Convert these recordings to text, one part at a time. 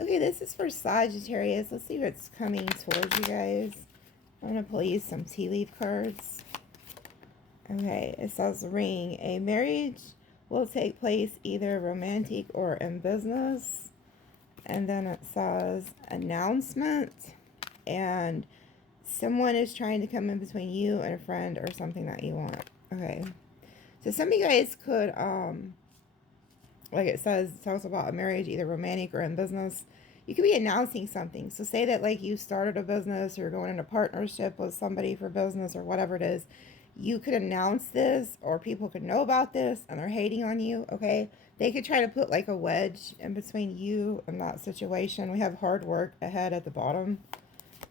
Okay, this is for Sagittarius. Let's see what's coming towards you guys. I'm going to pull you some tea leaf cards. Okay, it says ring. A marriage will take place either romantic or in business. And then it says announcement. And someone is trying to come in between you and a friend or something that you want. Okay. So some of you guys could, like it says, it talks about a marriage, either romantic or in business. You could be announcing something. So say that like you started a business or you're going into partnership with somebody for business or whatever it is. You could announce this, or people could know about this and they're hating on you, okay? They could try to put like a wedge in between you and that situation. We have hard work ahead at the bottom.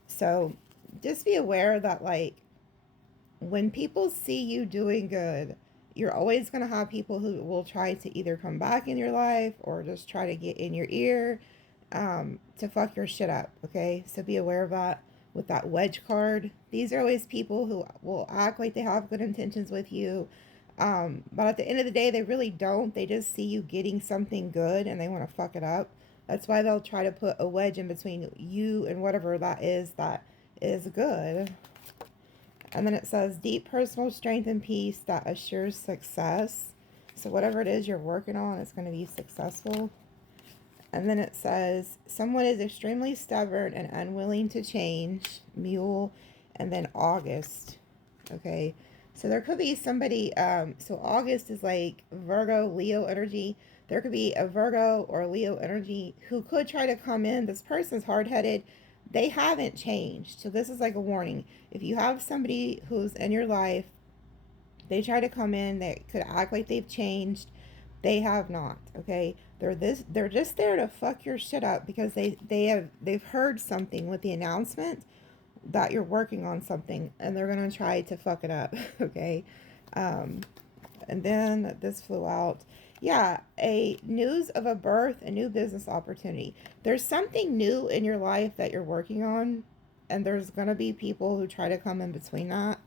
So just be aware that like when people see you doing good, you're always going to have people who will try to either come back in your life or just try to get in your ear to fuck your shit up, okay? So be aware of that. With that wedge card, these are always people who will act like they have good intentions with you, but at the end of the day, they really don't. They just see you getting something good and they want to fuck it up. That's why they'll try to put a wedge in between you and whatever that is good. And then it says deep personal strength and peace that assures success. So whatever it is you're working on, it's going to be successful. And then it says someone is extremely stubborn and unwilling to change. Mule. And then August. Okay. So there could be somebody, so August is like Virgo, Leo energy. There could be a Virgo or Leo energy who could try to come in. This person's hard-headed. They haven't changed. So this is like a warning. If you have somebody who's in your life, they try to come in, they could act like they've changed. They have not, okay? They're just there to fuck your shit up because they've heard something with the announcement that you're working on something and they're going to try to fuck it up, okay? And then this flew out. Yeah, a news of a birth, a new business opportunity. There's something new in your life that you're working on, and there's going to be people who try to come in between that.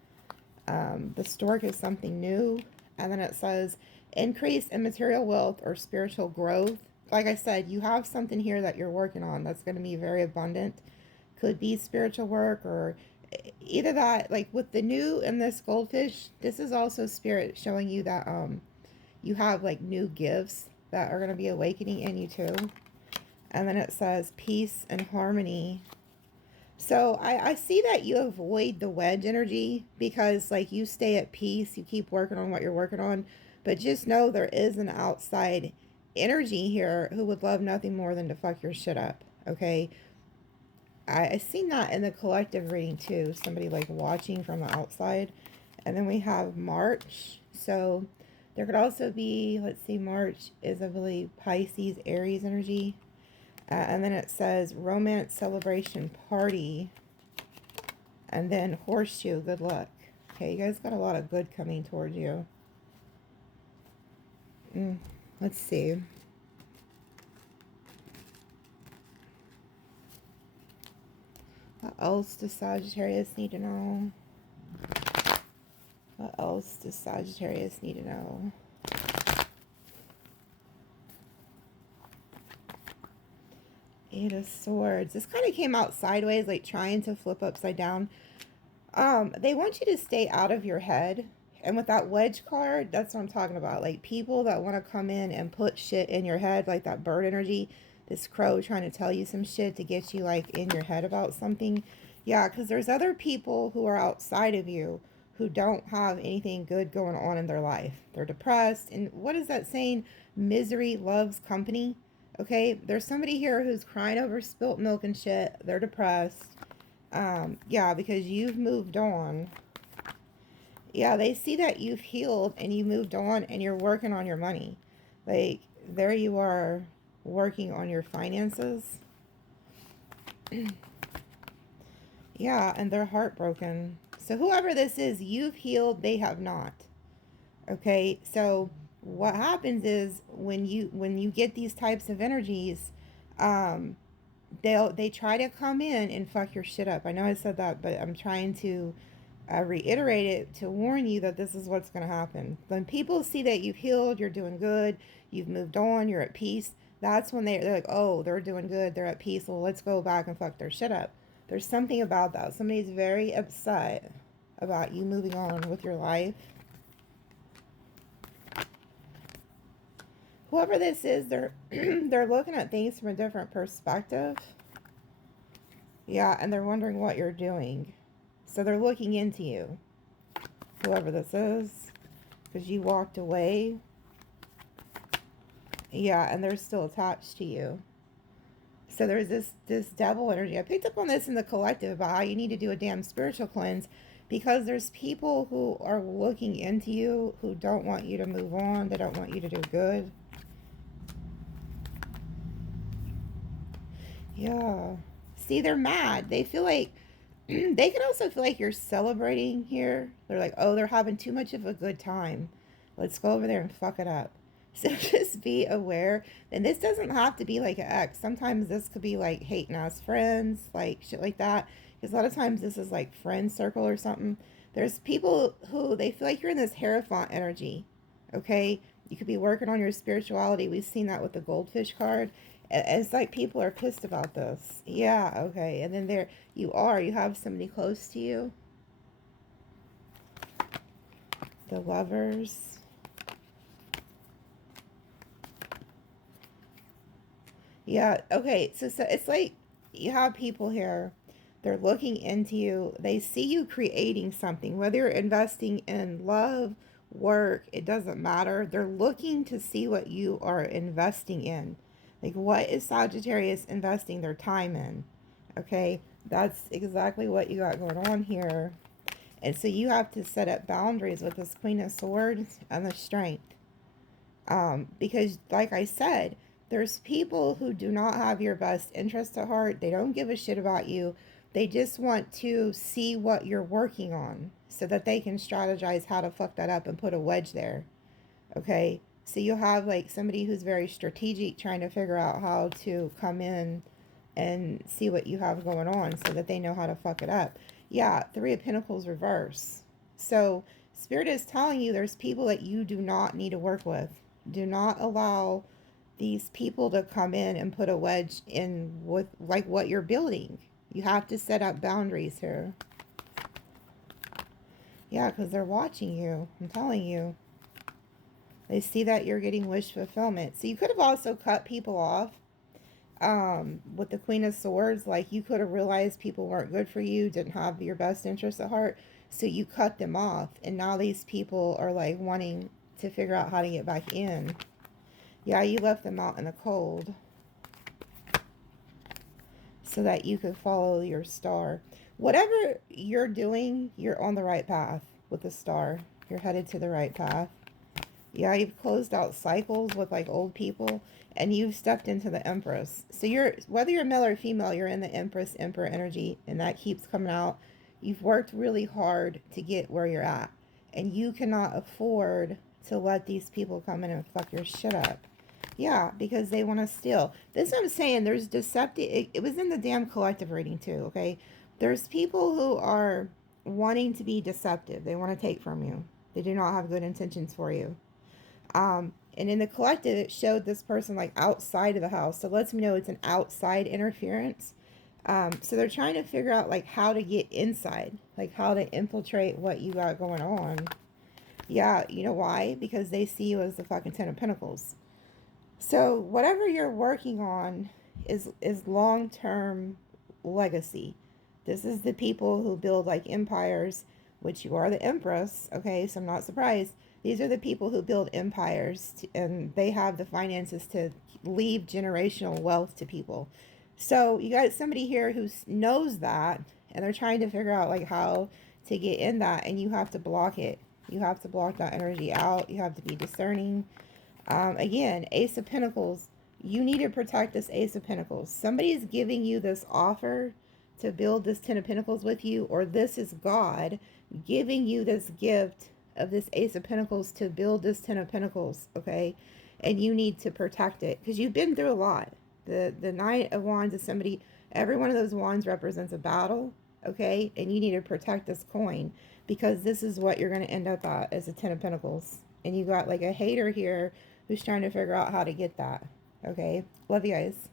The stork is something new. And then it says increase in material wealth or spiritual growth. Like I said, you have something here that you're working on that's going to be very abundant. Could be spiritual work or either that. Like with the new and this goldfish, this is also spirit showing you that you have like new gifts that are going to be awakening in you too. And then it says peace and harmony. So I see that you avoid the wedge energy because like you stay at peace. You keep working on what you're working on. But just know there is an outside energy here who would love nothing more than to fuck your shit up. Okay. I seen that in the collective reading too. Somebody like watching from the outside. And then we have March. So there could also be, let's see, March is I believe Pisces, Aries energy. And then it says romance celebration party. And then horseshoe, good luck. Okay, you guys got a lot of good coming towards you. Let's see. What else does Sagittarius need to know? What else does Sagittarius need to know? Eight of Swords. This kind of came out sideways, like trying to flip upside down. They want you to stay out of your head. And with that wedge card, that's what I'm talking about. Like people that want to come in and put shit in your head, like that bird energy. This crow trying to tell you some shit to get you like in your head about something. Yeah, because there's other people who are outside of you who don't have anything good going on in their life. They're depressed. And what is that saying? Misery loves company. Okay, there's somebody here who's crying over spilt milk and shit. They're depressed. Yeah, because you've moved on. Yeah, they see that you've healed and you moved on and you're working on your money. Like, there you are working on your finances. Yeah, and they're heartbroken. So whoever this is, you've healed, they have not. Okay, so what happens is when you get these types of energies, they try to come in and fuck your shit up. I know I said that, but I'm trying to reiterate it to warn you that this is what's going to happen. When people see that you've healed, you're doing good, you've moved on, you're at peace, That's when they're like, oh, they're doing good, they're at peace, well, let's go back and fuck their shit up. There's something about that. Somebody's very upset about you moving on with your life. Whoever this is, they're they're looking at things from a different perspective. Yeah, and they're wondering what you're doing. So they're looking into you. Whoever this is, because you walked away. Yeah, and they're still attached to you. So there's this devil energy. I picked up on this in the collective about how you need to do a damn spiritual cleanse, because there's people who are looking into you who don't want you to move on. They don't want you to do good. Yeah. See, they're mad. They feel like they can also feel like you're celebrating here. They're like, oh, they're having too much of a good time. Let's go over there and fuck it up. So just be aware. And this doesn't have to be like an ex. Sometimes this could be like hating ass friends, like shit like that. Because a lot of times this is like friend circle or something. There's people who they feel like you're in this Hierophant energy. Okay? You could be working on your spirituality. We've seen that with the goldfish card. It's like people are pissed about this. Yeah, okay. And then there you are. You have somebody close to you. The Lovers. Yeah, okay. So it's like you have people here. They're looking into you. They see you creating something, whether you're investing in love, work, it doesn't matter. They're looking to see what you are investing in. Like, what is Sagittarius investing their time in? Okay, that's exactly what you got going on here. And so you have to set up boundaries with this Queen of Swords and the Strength. Because, like I said, there's people who do not have your best interest at heart. They don't give a shit about you. They just want to see what you're working on so that they can strategize how to fuck that up and put a wedge there. Okay? So you have like somebody who's very strategic trying to figure out how to come in and see what you have going on so that they know how to fuck it up. Yeah, Three of Pentacles reverse. So Spirit is telling you there's people that you do not need to work with. Do not allow these people to come in and put a wedge in with like what you're building. You have to set up boundaries here. Yeah, because they're watching you. I'm telling you. They see that you're getting wish fulfillment. So you could have also cut people off with the Queen of Swords. Like, you could have realized people weren't good for you, didn't have your best interest at heart. So you cut them off. And now these people are like wanting to figure out how to get back in. Yeah, you left them out in the cold so that you could follow your star. Whatever you're doing, you're on the right path with the star. You're headed to the right path. Yeah, you've closed out cycles with like old people, and you've stepped into the Empress. So you're, whether you're male or female, you're in the Empress, Emperor energy, and that keeps coming out. You've worked really hard to get where you're at, and you cannot afford to let these people come in and fuck your shit up. Yeah, because they want to steal. This is what I'm saying. There's deceptive. It was in the damn collective reading too, okay? There's people who are wanting to be deceptive. They want to take from you. They do not have good intentions for you. And in the collective, it showed this person like outside of the house. So it lets me know it's an outside interference. So they're trying to figure out like how to get inside, like how to infiltrate what you got going on. Yeah, you know why? Because they see you as the fucking Ten of Pentacles. So whatever you're working on is long-term legacy. This is the people who build like empires, which you are the Empress. Okay, so I'm not surprised. These are the people who build empires, and they have the finances to leave generational wealth to people. So you got somebody here who knows that, and they're trying to figure out like how to get in that, and you have to block it. You have to block that energy out. You have to be discerning. Again, Ace of Pentacles. You need to protect this Ace of Pentacles. Somebody's giving you this offer to build this Ten of Pentacles with you, or this is God giving you this gift of this Ace of Pentacles to build this Ten of Pentacles, okay? And you need to protect it because you've been through a lot. The Knight of Wands is somebody, every one of those wands represents a battle, okay? And you need to protect this coin because this is what you're going to end up at as a Ten of Pentacles. And you got like a hater here who's trying to figure out how to get that. Okay? Love you guys.